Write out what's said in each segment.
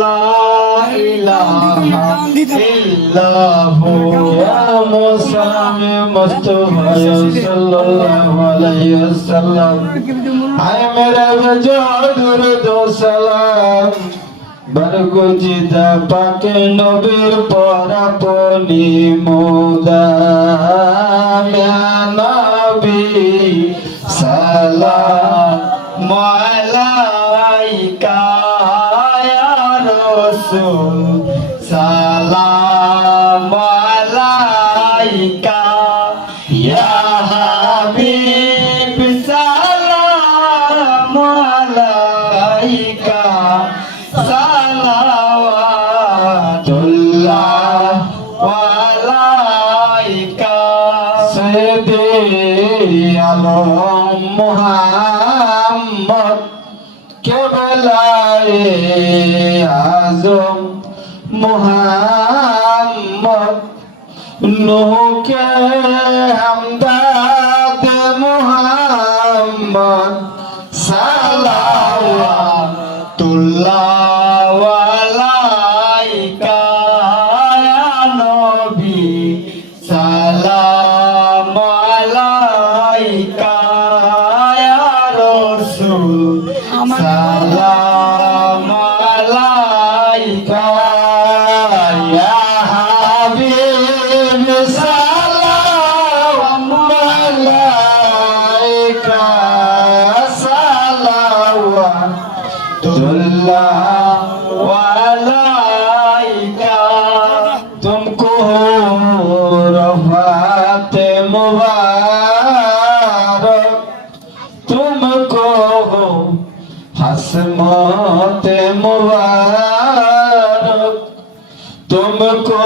লা ইলাহা ইল্লাল্লাহু ইয়া মুসামি মুস্তাফা সাল্লাল্লাহু আলাইহি ওয়াসাল্লাম হায় মেরা দুরুদ ও সালাম বরগুজিদা পাকে নবীর পর আপনি মুদাম ইয়া নবী সালাম আলাইকা ইয়া রাসূল সালাম আলাইকা ইয়া হাবিব সালাম আলাইকা সালাওয়াতুল্লাহ আলাইকা সাইয়্যিদি আলম মুহাম্মদ কেবলায়ে আজম মুহাম্মদ নূহ কে হামদাদ মুহাম্মদ সালাওয়াতুল্লাহ আলাইকা ইয়া নবী সালাম আলাইকা ইয়া রাসূল সালাম আলাইকা ইয়া হাবিব সালাম আলাইকা सालावतुल्लाह अलैका तुमको रफ़ात मुबारक तुमको हस्मत मुबारक तुमको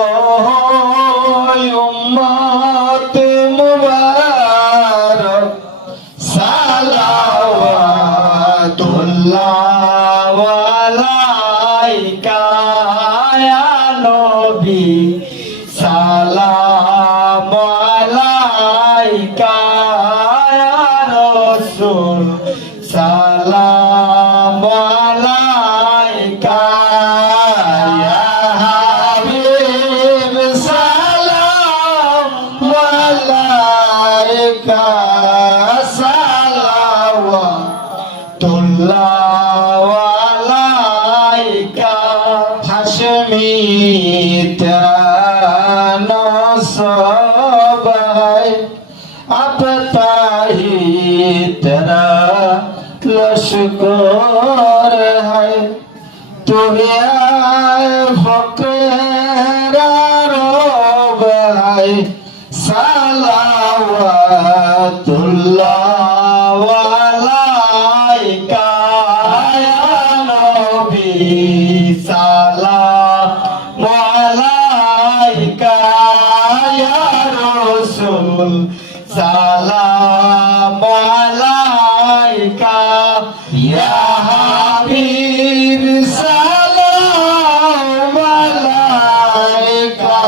उम्मत मुबारक सालावतुल्लाह अलैका या नबी सालाम अलैका या रसूल सालाम अलैका या हबीब सालाम अलैका सालावतुल्लाह अलैका हाशमी तेरा नसब है अपताही तेरा लश्कर है तुम्हें फकीरा रब है सालावतुल्लाह अलैका या नबी सालाम अलैका या रसूल सालाम अलैका या हबीब सालाम अलैका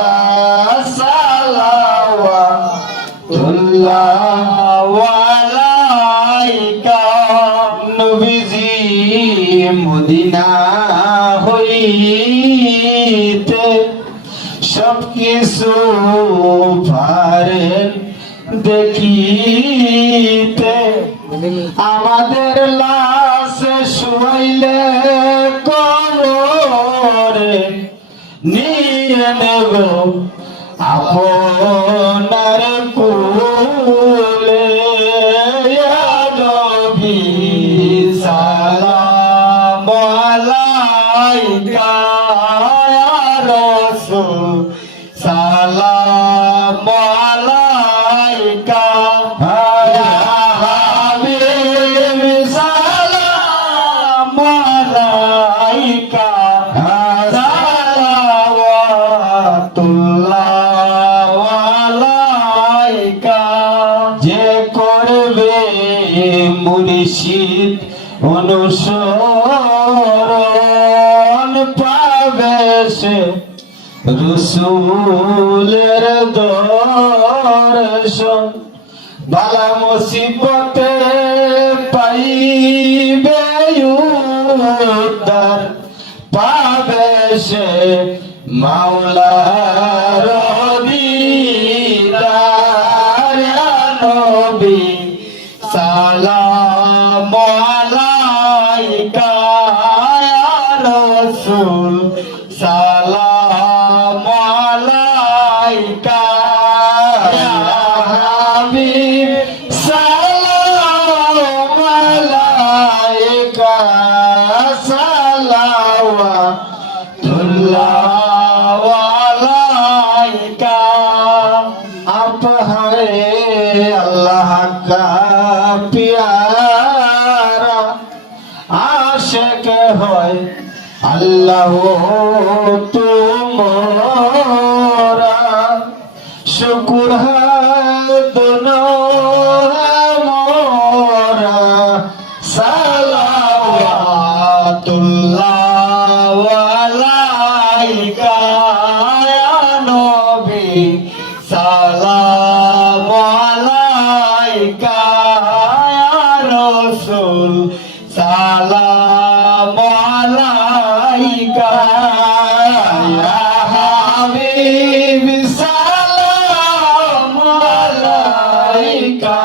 सालावतुल्लाह अलैका नबीजी মদিনা হইতে সব কিছু পারেন দেখিতে আমাদের লাশ শুয়াইলে কবরে নিয়ে নেব আপনার কোলে ইয়া নবী সালাম আলাইকা ইয়া রাসূল সালাম আলাইকা ইয়া হাবিব সালাম আলাইকা সালাওয়াতুল্লাহ আলাইকা যে করবে মুর্শিদ অনুসরণ পাবে সে রসূলের দর্শন বালা মুসিবতে পাইবে উদ্ধার পাবে সে মাওলার দিদার ইয়া নবী সালাম আলাইকা ইয়া রাসূল সালাম আলাইকা ইয়া হাবিব সালাম আলাইকা সালাওয়াতুল্লাহ আলাইকা आप है अल्लाह का प्यारा आशिक है अल्लाह तुम्हारा शुक्र है दोनों हमारा सलावतुल्लाह अलैका या नबी সালাম আলাইকা ইয়া রাসূল সালাম আলাইকা ইয়া হাবিব সালাম আলাইকা